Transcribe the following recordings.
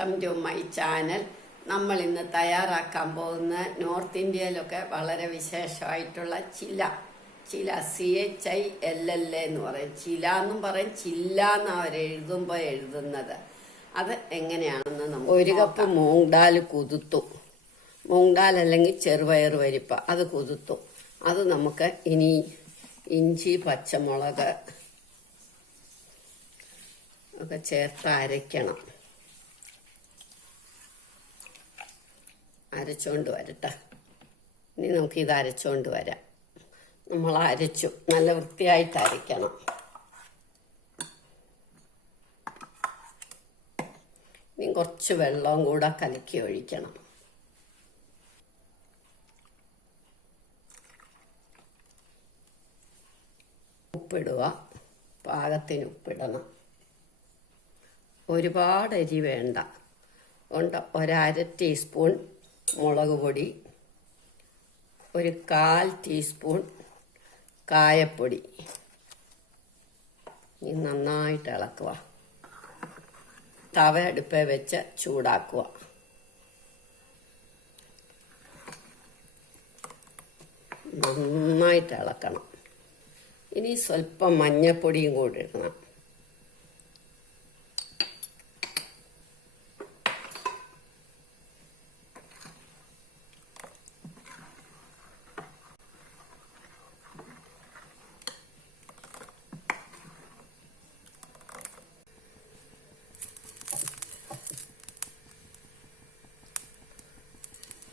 Welcome to my channel. നമ്മൾ ഇന്ന് തയ്യാറാക്കാൻ പോകുന്ന നോർത്ത് ഇന്ത്യയിലൊക്കെ വളരെ വിശേഷമായിട്ടുള്ള ചില CHILLA എന്ന് പറയും. ചില എന്നും പറയും, ചില്ല എന്ന് അവർ എഴുതുന്നത്. അത് എങ്ങനെയാണെന്ന് നമുക്ക് ഒരു കപ്പ് മൂങ് ദാൽ കുതിർത്തു. മൂങ് ദാൽ അല്ലെങ്കിൽ ചെറുപയർ പരിപ്പ് അത് കുതിർത്തു. അത് നമുക്ക് ഇനി ഇഞ്ചി പച്ചമുളക് ഒക്കെ ചേർത്ത് അരയ്ക്കണം. അരച്ചോണ്ട് വരട്ടെ. ഇനി നമുക്കിത് അരച്ചോണ്ട് വരാം. നമ്മൾ അരച്ചു, നല്ല വൃത്തിയായിട്ട് അരയ്ക്കണം. ഇനി കുറച്ച് വെള്ളവും കൂടെ കലക്കി ഒഴിക്കണം. ഉപ്പിടുക, പാകത്തിന് ഉപ്പിടണം. ഒരുപാട് അരി വേണ്ട. കൊണ്ട് 1/2 ടീസ്പൂൺ മുളക് പൊടി, 1/4 ടീസ്പൂൺ കായപ്പൊടി. ഇനി നന്നായിട്ട് ഇളക്കുക. തവ അടുപ്പേ വെച്ച് ചൂടാക്കുക. നന്നായിട്ട് ഇളക്കണം. ഇനി സ്വല്പം മഞ്ഞപ്പൊടിയും കൂടി ഇടണം.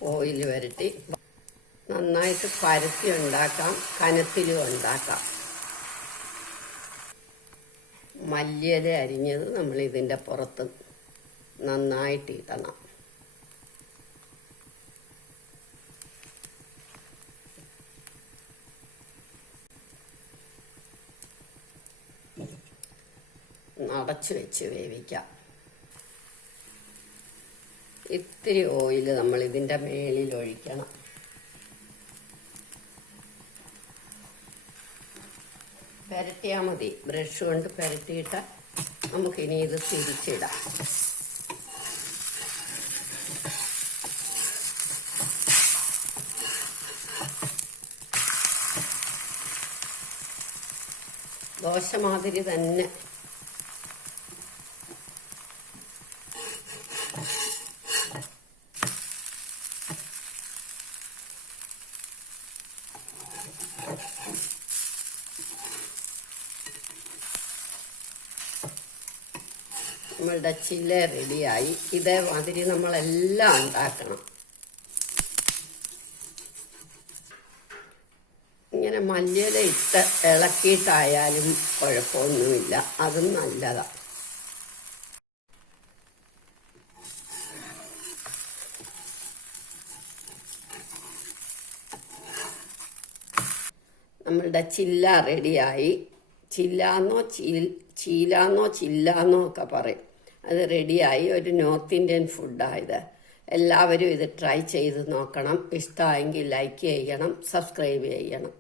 ഓയിൽ വരട്ടി നന്നായിട്ട് പരത്തി ഉണ്ടാക്കാം, കനത്തിലും ഉണ്ടാക്കാം. മല്ലിയില അരിഞ്ഞത് നമ്മൾ ഇതിൻ്റെ പുറത്ത് നന്നായിട്ട് ഇടണം. അടച്ചു വെച്ച് വേവിക്കാം. ഇത്തിരി ഓയിൽ നമ്മൾ ഇതിൻ്റെ മേളിൽ ഒഴിക്കണം. പുരട്ടിയാൽ മതി. ബ്രഷ് കൊണ്ട് പുരട്ടിയിട്ട് നമുക്കിനി ഇത് തിരിച്ചിടാം. ദോശ മാതിരി തന്നെ. നമ്മളുടെ ചില്ല റെഡിയായി. ഇതേമാതിരി നമ്മളെല്ലാം ഉണ്ടാക്കണം. ഇങ്ങനെ മല്ലിയില ഇട്ട് ഇളക്കിയിട്ടായാലും കുഴപ്പമൊന്നുമില്ല, അതും നല്ലതാണ്. നമ്മളുടെ ചില്ല റെഡിയായി. ചില്ലാന്നോ ചീലാന്നോ ചില്ലാന്നോ ഒക്കെ പറയും. അത് റെഡിയായി. ഒരു നോർത്ത് ഇന്ത്യൻ ഫുഡായത്. എല്ലാവരും ഇത് ട്രൈ ചെയ്ത് നോക്കണം. ഇഷ്ടമായെങ്കിൽ ലൈക്ക് ചെയ്യണം, സബ്സ്ക്രൈബ് ചെയ്യണം.